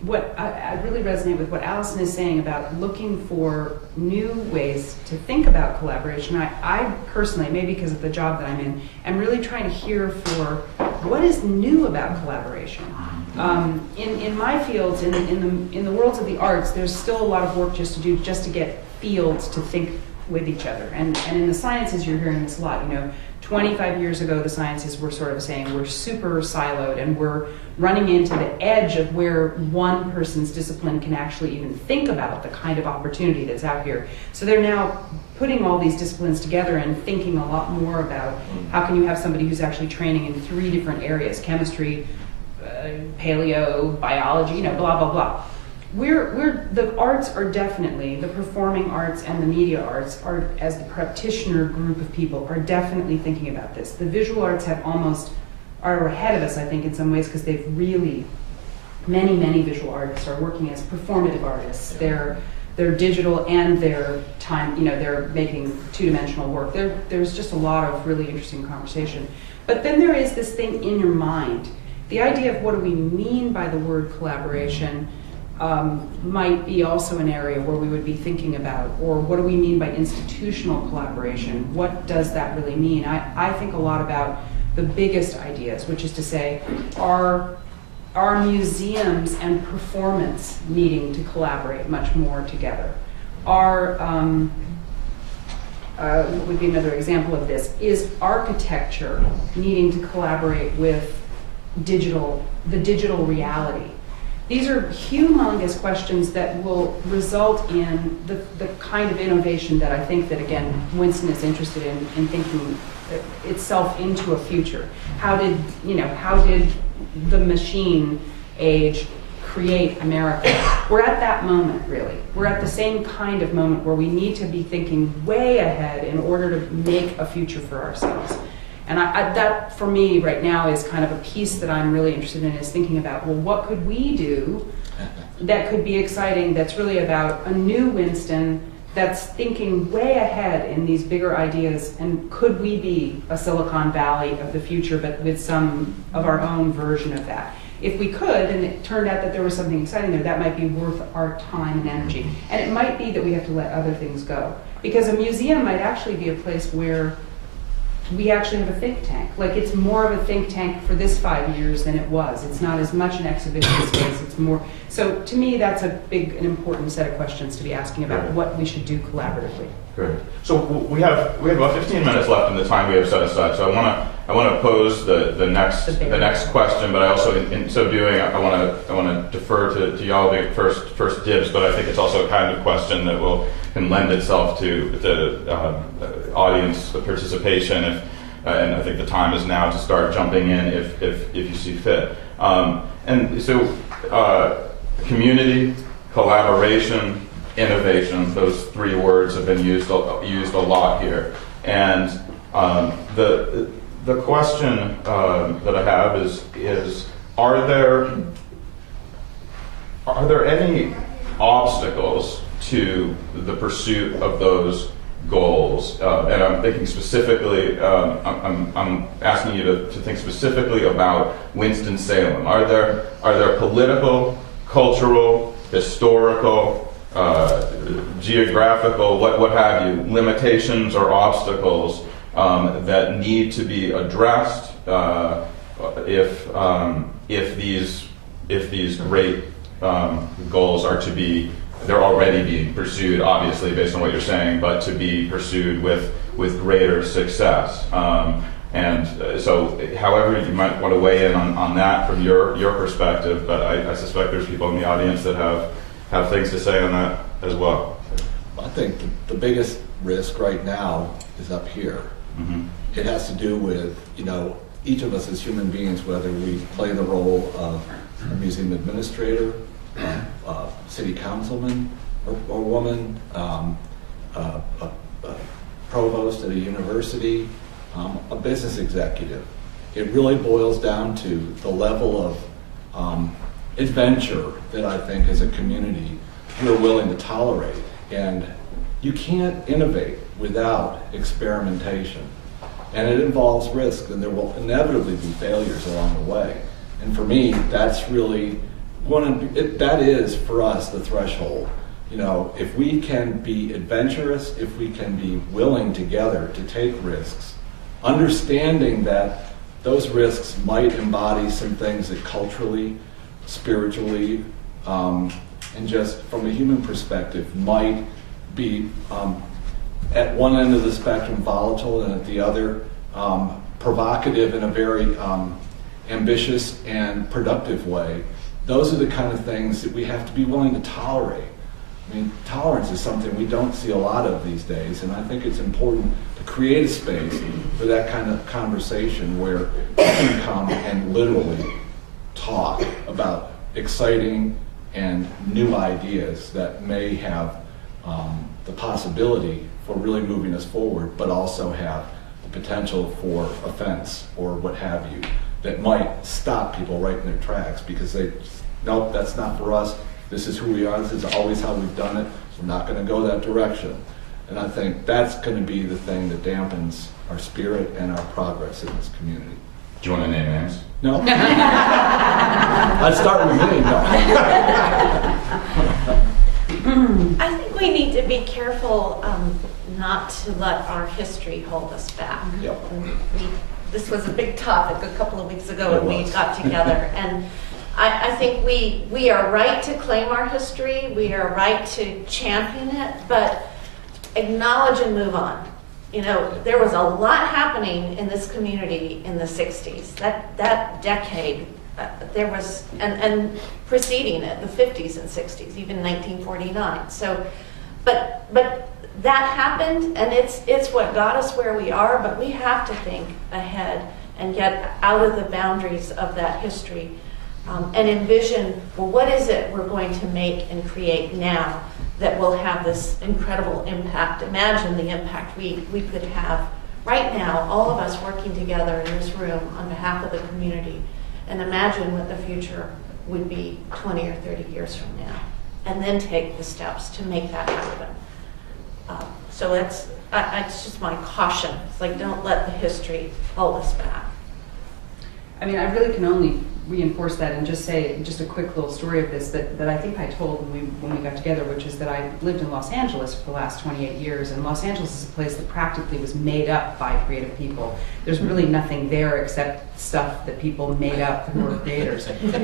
what I really resonate with what Allison is saying about looking for new ways to think about collaboration. I personally, maybe because of the job that I'm in, am really trying to hear for what is new about collaboration. In my fields, in the worlds of the arts, there's still a lot of work just to do just to get fields to think with each other. And in the sciences, you're hearing this a lot. 25 years ago, the sciences were sort of saying we're super siloed and we're running into the edge of where one person's discipline can actually even think about the kind of opportunity that's out here. So they're now putting all these disciplines together and thinking a lot more about how can you have somebody who's actually training in 3 different areas: chemistry, paleo, biology, blah, blah, blah. The arts are definitely, the performing arts and the media arts are, as the practitioner group of people, are definitely thinking about this. The visual arts are ahead of us, I think, in some ways, because they've really, many visual artists are working as performative artists. They're digital and they're they're making 2-dimensional work. There's just a lot of really interesting conversation. But then there is this thing in your mind. The idea of what do we mean by the word collaboration might be also an area where we would be thinking about, or what do we mean by institutional collaboration? What does that really mean? I think a lot about the biggest ideas, which is to say, are museums and performance needing to collaborate much more together? What would be another example of this? Is architecture needing to collaborate with the digital reality? These are humongous questions that will result in the kind of innovation that I think that, again, Winston is interested in thinking itself into a future. How did the machine age create America? We're at that moment, really. We're at the same kind of moment where we need to be thinking way ahead in order to make a future for ourselves. And that, for me, right now, is kind of a piece that I'm really interested in, is thinking about, well, what could we do that could be exciting, that's really about a new Winston that's thinking way ahead in these bigger ideas, and could we be a Silicon Valley of the future, but with some of our own version of that? If we could, and it turned out that there was something exciting there, that might be worth our time and energy. And it might be that we have to let other things go. Because a museum might actually be a place where we actually have a think tank. Like, it's more of a think tank for this 5 years than it was. It's not as much an exhibition space, it's more. So to me, that's a big and important set of questions to be asking about what we should do collaboratively. Great. So we have about 15 minutes left in the time we have set aside. So I want to pose the next question, but I also, in so doing, I want to defer to y'all the first dibs. But I think it's also a kind of question that can lend itself to audience participation. And I think the time is now to start jumping in if you see fit. And so community, collaboration, innovation, those 3 words have been used a lot here. And the question that I have is are there any obstacles to the pursuit of those goals? And I'm thinking specifically, I'm asking you to think specifically about Winston-Salem. Are there political, cultural, historical, geographical, what have you, limitations or obstacles that need to be addressed if these great goals are to be, they're already being pursued, obviously, based on what you're saying, but to be pursued with greater success? And so however you might want to weigh in on that from your perspective, but I suspect there's people in the audience that have things to say on that as well. I think the biggest risk right now is up here. Mm-hmm. It has to do with, each of us as human beings, whether we play the role of a museum administrator, city councilman or woman, a provost at a university, a business executive. It really boils down to the level of adventure that I think as a community we're willing to tolerate. And you can't innovate without experimentation. And it involves risk, and there will inevitably be failures along the way. And for me, that's really that is for us the threshold. If we can be adventurous, if we can be willing together to take risks, understanding that those risks might embody some things that culturally, spiritually, and just from a human perspective might be at one end of the spectrum volatile and at the other provocative in a very ambitious and productive way. Those are the kind of things that we have to be willing to tolerate. I mean, tolerance is something we don't see a lot of these days, and I think it's important to create a space for that kind of conversation where we can come and literally talk about exciting and new ideas that may have the possibility for really moving us forward, but also have the potential for offense or what have you that might stop people right in their tracks because nope, that's not for us. This is who we are. This is always how we've done it. We're not going to go that direction. And I think that's going to be the thing that dampens our spirit and our progress in this community. Do you want to name names? No. I'd start with me. No. I think we need to be careful not to let our history hold us back. Yep. This was a big topic a couple of weeks ago when we got together, and I think we are right to claim our history, we are right to champion it, but acknowledge and move on. There was a lot happening in this community in the 60s. That decade, there was, and preceding it, the 50s and 60s, even 1949. So, but that happened, and it's what got us where we are, but we have to think ahead and get out of the boundaries of that history and envision, well, what is it we're going to make and create now that will have this incredible impact? Imagine the impact we could have right now, all of us working together in this room on behalf of the community, and imagine what the future would be 20 or 30 years from now, and then take the steps to make that happen. So it's just my caution. It's like, don't let the history hold us back. I mean, I really can only reinforce that and just say just a quick little story of this that I think I told when we got together, which is that I lived in Los Angeles for the last 28 years, and Los Angeles is a place that practically was made up by creative people. There's really nothing there except stuff that people made up who were creators. My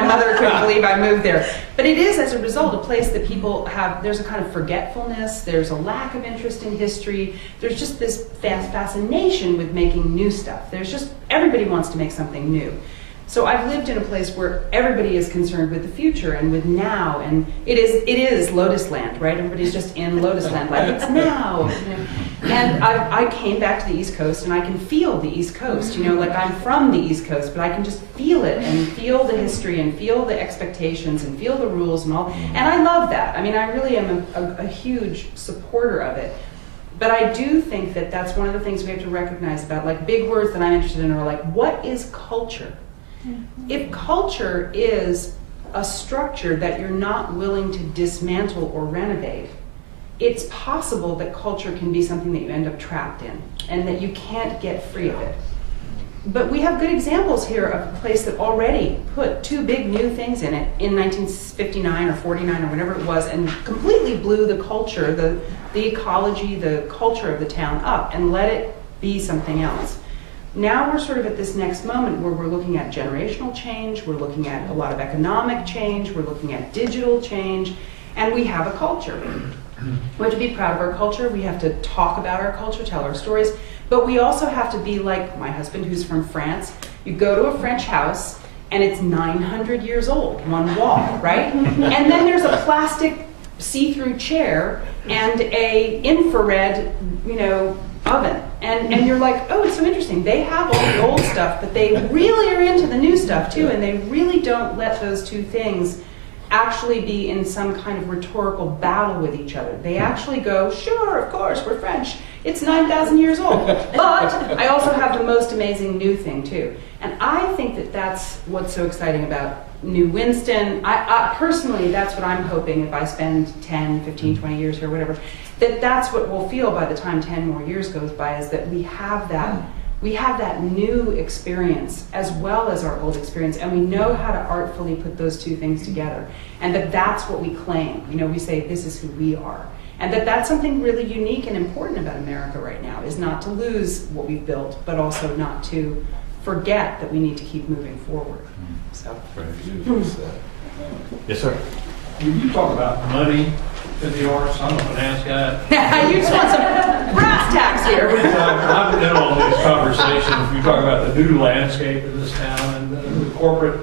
mother couldn't believe I moved there. But it is, as a result, a place that people have, there's a kind of forgetfulness, there's a lack of interest in history, there's just this fascination with making new stuff. There's just, everybody wants to make something new. So I've lived in a place where everybody is concerned with the future and with now, and it is Lotus Land, right? Everybody's just in Lotus Land, like it's now. And I came back to the East Coast, and I can feel the East Coast, like I'm from the East Coast, but I can just feel it and feel the history and feel the expectations and feel the rules and all. And I love that. I mean, I really am a huge supporter of it. But I do think that that's one of the things we have to recognize about, like, big words that I'm interested in are like, what is culture? Mm-hmm. If culture is a structure that you're not willing to dismantle or renovate, it's possible that culture can be something that you end up trapped in and that you can't get free of it. But we have good examples here of a place that already put two big new things in it in 1959 or 49 or whatever it was, and completely blew the culture, the ecology, the culture of the town up and let it be something else. Now we're sort of at this next moment where we're looking at generational change, we're looking at a lot of economic change, we're looking at digital change, and we have a culture. We have to be proud of our culture, we have to talk about our culture, tell our stories, But we also have to be like my husband, who's from France. You go to a French house, and it's 900 years old, one wall, right? And then there's a plastic see-through chair and a infrared, oven. And you're like, oh, it's so interesting. They have all the old stuff, but they really are into the new stuff too, and they really don't let those two things actually be in some kind of rhetorical battle with each other. They actually go, sure, of course, we're French. It's 9,000 years old. But I also have the most amazing new thing too. And I think that that's what's so exciting about New Winston. I personally, that's what I'm hoping if I spend 10, 15, 20 years here, whatever, that's what we'll feel by the time 10 more years goes by, is that we have that new experience as well as our old experience, and we know how to artfully put those two things together, and that's what we claim. We say this is who we are, and that's something really unique and important about America right now, is not to lose what we've built, but also not to forget that we need to keep moving forward. So. Yes, sir. When you talk about money in the arts, I'm a finance guy. You just want some brass tacks here. Every time I've been on these conversations, we talk about the new landscape of this town and the corporate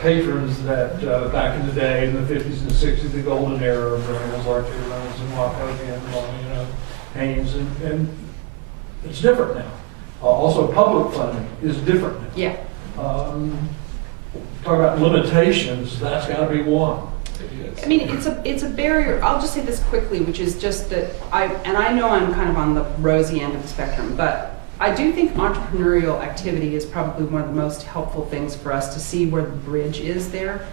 patrons that back in the day, in the 50s and 60s, the golden era of Reynolds, Reynolds and Wachovia and Haynes, and it's different now. Also, public funding is different now. Yeah. Talk about limitations, that's got to be one. I mean, it's a barrier. I'll just say this quickly, which is just that I know I'm kind of on the rosy end of the spectrum, but I do think entrepreneurial activity is probably one of the most helpful things for us to see where the bridge is there.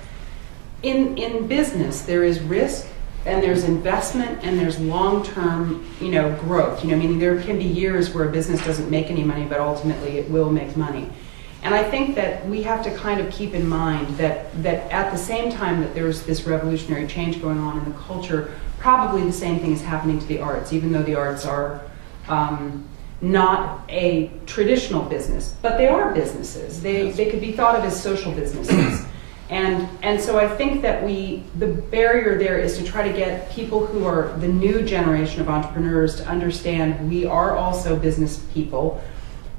In business, there is risk, and there's investment, and there's long-term, growth. Meaning there can be years where a business doesn't make any money, but ultimately it will make money. And I think that we have to kind of keep in mind that at the same time that there's this revolutionary change going on in the culture, probably the same thing is happening to the arts, even though the arts are not a traditional business, but they are businesses. They could be thought of as social businesses. And so I think that the barrier there is to try to get people who are the new generation of entrepreneurs to understand we are also business people,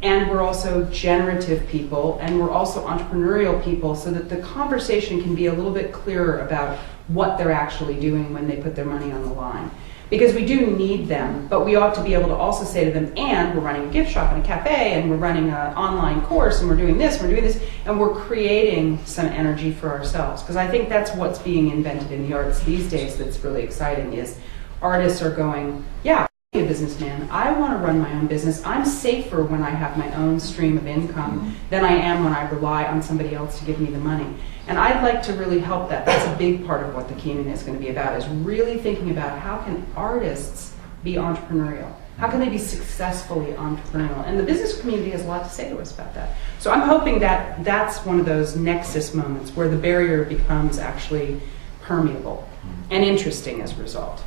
and we're also generative people, and we're also entrepreneurial people, so that the conversation can be a little bit clearer about what they're actually doing when they put their money on the line. Because we do need them, but we ought to be able to also say to them, and we're running a gift shop and a cafe, and we're running an online course, and we're doing this, and we're creating some energy for ourselves. Because I think that's what's being invented in the arts these days that's really exciting, is artists are going, yeah, I'm a businessman, I want to run my own business. I'm safer when I have my own stream of income than I am when I rely on somebody else to give me the money. And I'd like to really help that. That's a big part of what the Kenan is going to be about, is really thinking about how can artists be entrepreneurial? How can they be successfully entrepreneurial? And the business community has a lot to say to us about that. So I'm hoping that that's one of those nexus moments where the barrier becomes actually permeable and interesting as a result.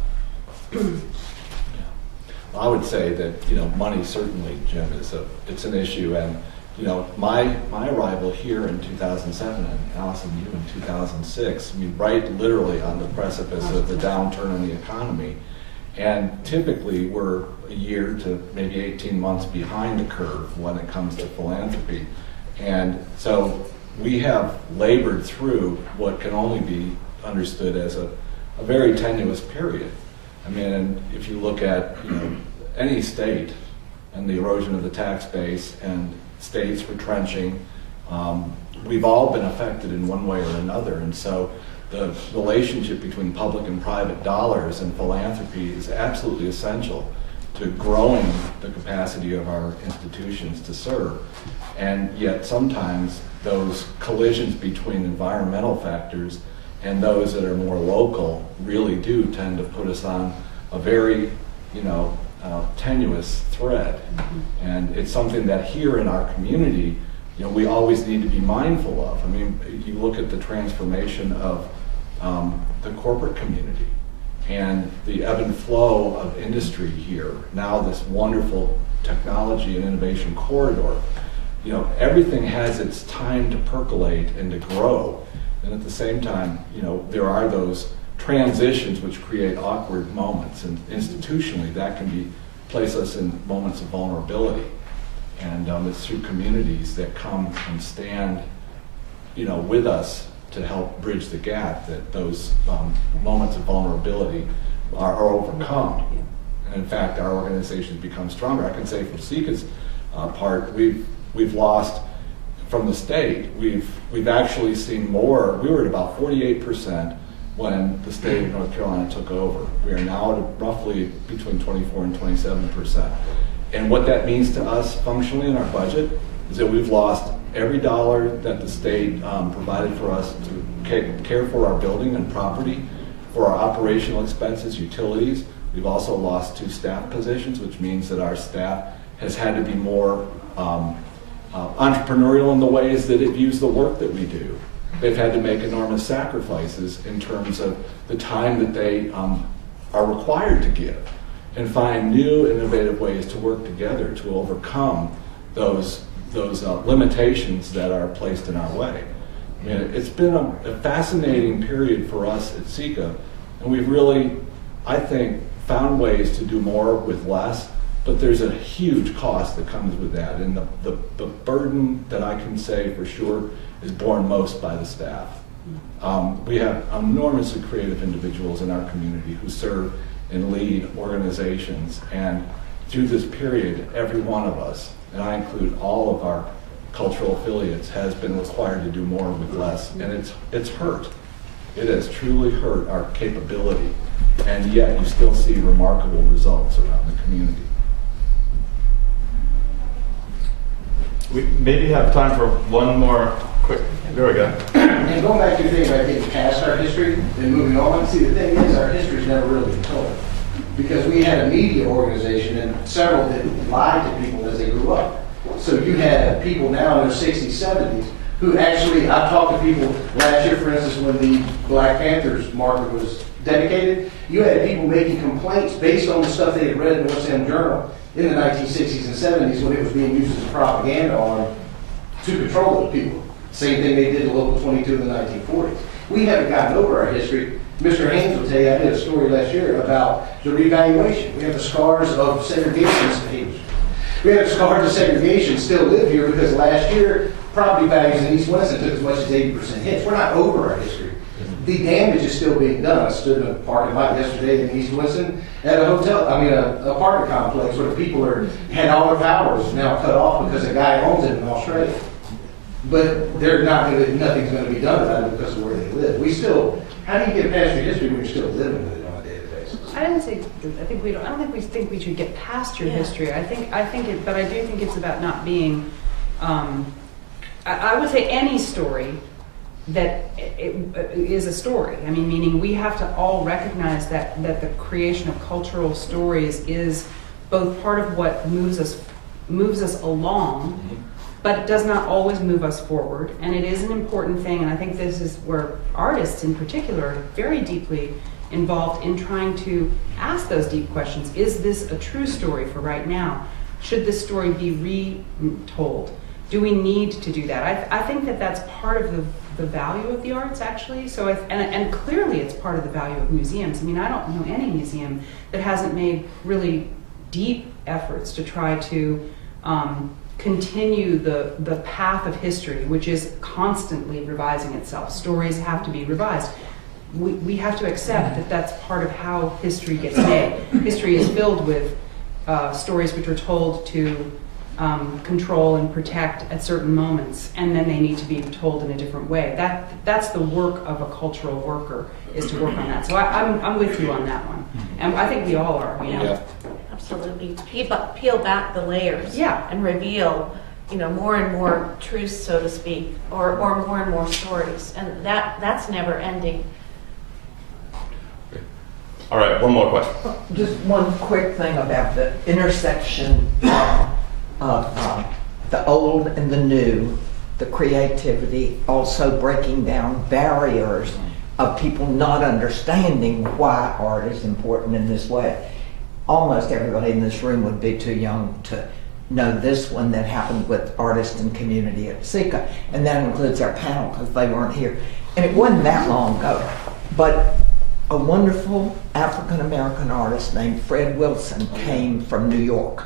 I would say that money certainly, Jim, it's an issue, and my arrival here in 2007 and Allison, you in 2006. I mean, right, literally on the precipice of the downturn in the economy, and typically we're a year to maybe 18 months behind the curve when it comes to philanthropy, and so we have labored through what can only be understood as a very tenuous period. I mean, and if you look at any state and the erosion of the tax base and states retrenching, we've all been affected in one way or another, and so the relationship between public and private dollars and philanthropy is absolutely essential to growing the capacity of our institutions to serve. And yet sometimes those collisions between environmental factors and those that are more local really do tend to put us on a very, tenuous thread. And it's something that here in our community, we always need to be mindful of. I mean, you look at the transformation of the corporate community and the ebb and flow of industry here, now this wonderful technology and innovation corridor. Everything has its time to percolate and to grow. And at the same time, there are those transitions which create awkward moments, and institutionally that can be place us in moments of vulnerability. And it's through communities that come and stand, with us to help bridge the gap that those moments of vulnerability are overcome. And in fact, our organization has become stronger. I can say for SECA's part, we've lost from the state. We've actually seen more. We were at about 48% when the state of North Carolina took over. We are now at roughly between 24 and 27%. And what that means to us functionally in our budget is that we've lost every dollar that the state provided for us to care for our building and property, for our operational expenses, utilities. We've also lost 2 staff positions, which means that our staff has had to be more entrepreneurial in the ways that it views the work that we do. They've had to make enormous sacrifices in terms of the time that they are required to give and find new innovative ways to work together to overcome those limitations that are placed in our way. I mean, it's been a fascinating period for us at SECA, and we've really, I think, found ways to do more with less, but there's a huge cost that comes with that, and the burden that I can say for sure is borne most by the staff. We have enormously creative individuals in our community who serve and lead organizations, and through this period, every one of us, and I include all of our cultural affiliates, has been required to do more with less, and it's hurt. It has truly hurt our capability, and yet you still see remarkable results around the community. We maybe have time for one more quick, there we go. And going back to your thing about getting past our history and moving on, see, the thing is, our history's never really been told. Because we had a media organization and several that lied to people as they grew up. So you had people now in their 60s, 70s, who actually, I've talked to people last year, for instance, when the Black Panthers market was dedicated, you had people making complaints based on the stuff they had read in the Winston-Salem Journal in the 1960s and 70s when it was being used as a propaganda arm to control the people. Same thing they did to Local 22 in the 1940s. We haven't gotten over our history. Mr. Haynes will tell you, I did a story last year about the revaluation. We have the scars of segregation. We have scars of segregation still live here because last year, property values in East Winston took as much as 80% hits. We're not over our history. The damage is still being done. I stood in a parking lot yesterday in East Winston at a an apartment complex where the people had all their powers now cut off because a guy owns it in Australia. But nothing's going to be done about it because of where they live. How do you get past your history when you're still living with it on a daily basis? I don't think we think we should get past your history. But I do think it's about not being, I would say any story that is a story. I mean, meaning we have to all recognize that the creation of cultural stories is both part of what moves us along, but it does not always move us forward. And it is an important thing, and I think this is where artists in particular are very deeply involved in trying to ask those deep questions. Is this a true story for right now? Should this story be retold? Do we need to do that? I think that that's part of the value of the arts, actually. So, and clearly it's part of the value of museums. I mean, I don't know any museum that hasn't made really deep efforts to try to continue the path of history, which is constantly revising itself. Stories have to be revised. We have to accept that that's part of how history gets made. History is filled with stories which are told to control and protect at certain moments, and then they need to be told in a different way. That's the work of a cultural worker, is to work on that. So I'm with you on that one, and I think we all are. Yeah. Absolutely. Peel back the layers and reveal, more and more truths, so to speak, or more and more stories. And that's never ending. All right, one more question. Just one quick thing about the intersection of the old and the new, the creativity, also breaking down barriers of people not understanding why art is important in this way. Almost everybody in this room would be too young to know this one that happened with artists and community at SECA, and that includes our panel because they weren't here. And it wasn't that long ago, but a wonderful African-American artist named Fred Wilson came from New York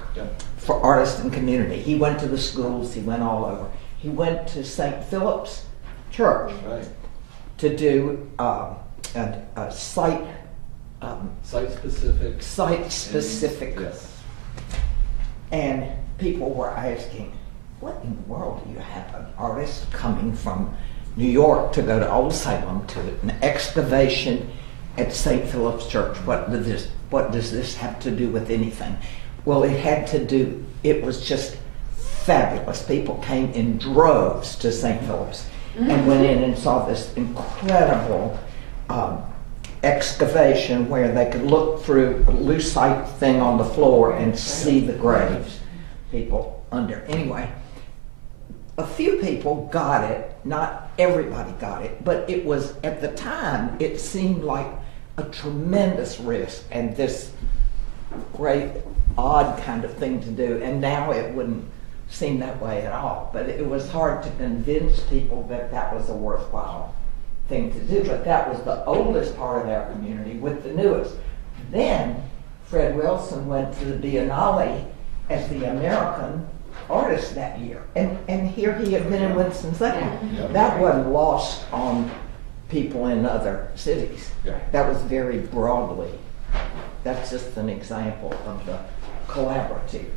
for Artists and Community. He went to the schools, he went all over. He went to St. Philip's Church to do a site-specific. Yes. And people were asking, what in the world do you have an artist coming from New York to go to Old Salem to an excavation at St. Philip's Church? What does this have to do with anything? Well, it was just fabulous. People came in droves to St. Philip's and went in and saw this incredible excavation where they could look through a lucite thing on the floor and see the graves, people under. Anyway, a few people got it, not everybody got it, but it was, at the time, it seemed like a tremendous risk and this great, odd kind of thing to do, and now it wouldn't seem that way at all. But it was hard to convince people that that was a worthwhile thing to do, but that was the oldest part of our community with the newest. Then Fred Wilson went to the Biennale as the American artist that year, and here he had been in Winston-Salem. That wasn't lost on people in other cities. That was very broadly. That's just an example of the collaborative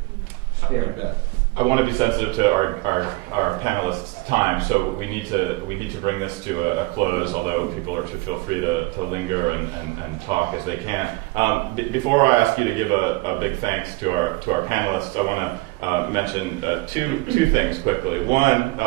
spirit. I want to be sensitive to our panelists' time, so we need to bring this to a close. Although people should feel free to linger and talk as they can. Before I ask you to give a big thanks to our panelists, I want to mention two things quickly. One,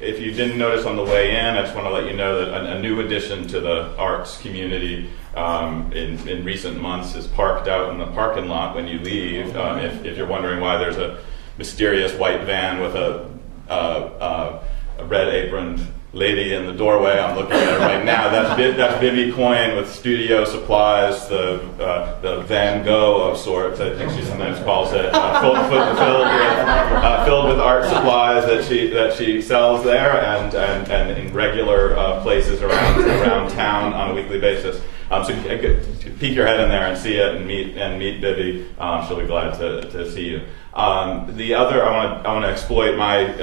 if you didn't notice on the way in, I just want to let you know that a new addition to the arts community in recent months is parked out in the parking lot when you leave. If you're wondering why there's a mysterious white van with a red aproned lady in the doorway, I'm looking at it right now. That's Bibi Coyne with studio supplies, the Van Gogh of sorts, I think she sometimes calls it, filled with art supplies that she sells there and in regular places around town on a weekly basis. So peek your head in there and see it and meet Bibi. She'll be glad to see you. The other, I want to exploit my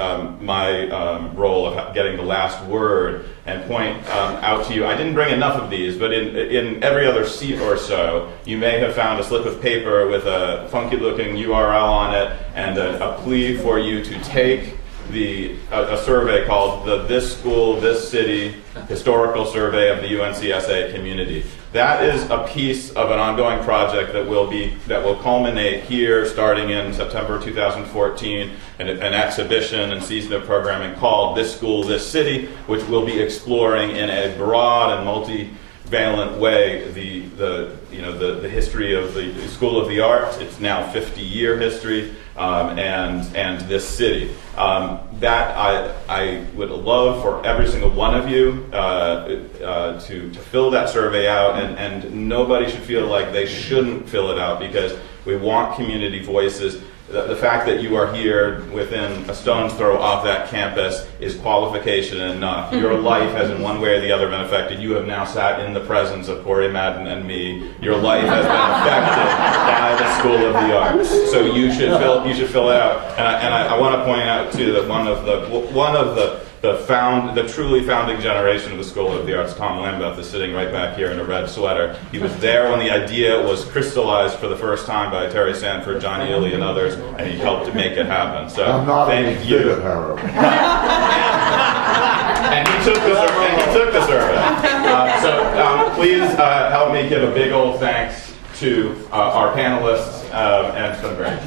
role of getting the last word and point out to you. I didn't bring enough of these, but in every other seat or so, you may have found a slip of paper with a funky-looking URL on it and a plea for you to take a survey called the This School, This City Historical Survey of the UNCSA Community. That is a piece of an ongoing project that will culminate here starting in September 2014, an exhibition and season of programming called This School, This City, which will be exploring in a broad and multivalent way the history of the School of the Arts, its now 50-year history, and this city. That I would love for every single one of you to fill that survey out, and nobody should feel like they shouldn't fill it out, because we want community voices. The fact that you are here within a stone's throw off that campus is qualification enough. Your life has in one way or the other been affected. You have now sat in the presence of Corey Madden and me. Your life has been affected by the School of the Arts. So you should fill it out. And I want to point out too that one of the truly founding generation of the School of the Arts, Tom Lambeth, is sitting right back here in a red sweater. He was there when the idea was crystallized for the first time by Terry Sanford, Johnny Illy, and others, and he helped to make it happen. So thank you. And he took the survey. So please help me give a big old thanks to our panelists, and it's been great.